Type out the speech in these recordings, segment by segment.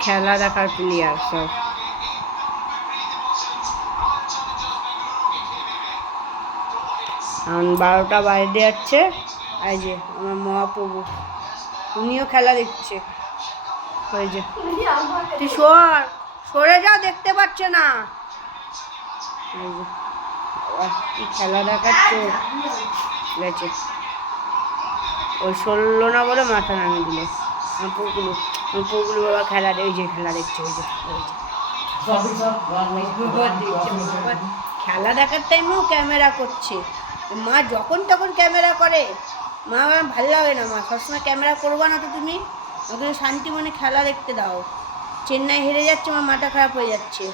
খেলা দেখার প্লেয়ার সব। এখন বারোটা বাজতে যাচ্ছে। এই যে আমার মহাপ্রভু। উনিও খেলা দেখছে। ওই যে তুই সর সরে যাও দেখতে পাচ্ছে না। যে বাবা, কি খেলা দেখাচ্ছে। গেছে। ওই সরলো না বলে মাথা নামিয়ে দিল। খেলা ওই যে খেলা দেখছে ওই যে খেলা দেখার টাইমেও ক্যামেরা করছে। মা যখন তখন ক্যামেরা করে। মা আমার ভালো লাগে না মা, সবসময় ক্যামেরা করবা না তো তুমি। ওকে শান্তি মনে খেলা দেখতে দাও। চেন্নাই হেরে যাচ্ছে আমার মাথা খারাপ হয়ে যাচ্ছে।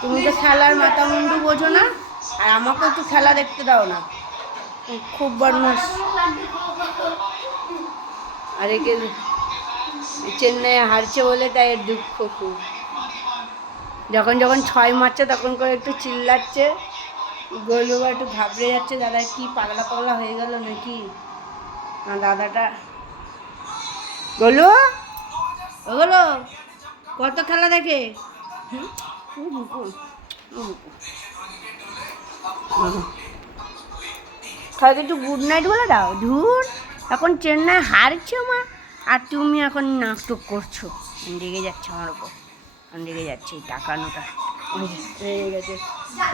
তুমি তো খেলার মাথা মুন্ডু বোঝো না, আর আমাকেও একটু খেলা দেখতে দাও না। খুব বদমাস আর একে চেন্নাই হারছে বলে তাই এর দুঃখ খুব। যখন যখন ছয় মারছে তখন করে একটু চিল্লাচ্ছে গোলুবা একটু ঘাবড়ে যাচ্ছে, দাদা কি পাগলা পাগলা হয়ে গেল নাকি? না, দাদাটা গোলু ও গোলু কত খেলা দেখে। সবাইকে একটু গুড নাইট বলে দাও, ধুর। এখন চেন্নাই হারছে মা? আর তুমি এখন নাটক করছ। রেগে যাচ্ছে আমার আমি রেগে যাচ্ছে এই টাকানোটা। রেগে গেছে।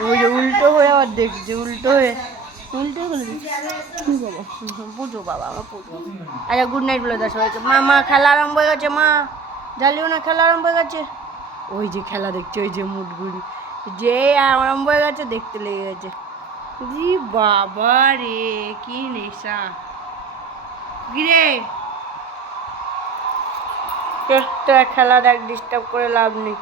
ওই যে উল্টো হয়ে আবার দেখছে, উল্টো হয়ে। উল্টো বাবা পুজো বাবা, আমার পুজো। আচ্ছা গুড নাইট বলে দাও সবাইকে। মা মা, খেলা আরম্ভ হয়ে গেছে, মা। জ্বালিও না, খেলা আরম্ভ হয়ে গেছে। ওই যে খেলা দেখছে, ওই যে মুটগুড়ি যে আরম্ভ হয়ে গেছে, দেখতে লেগে গেছে। জি বাবা রে, কি নেশা। গিরে। খেলা দেখ ডিস্টার্ব করে লাভ নেই।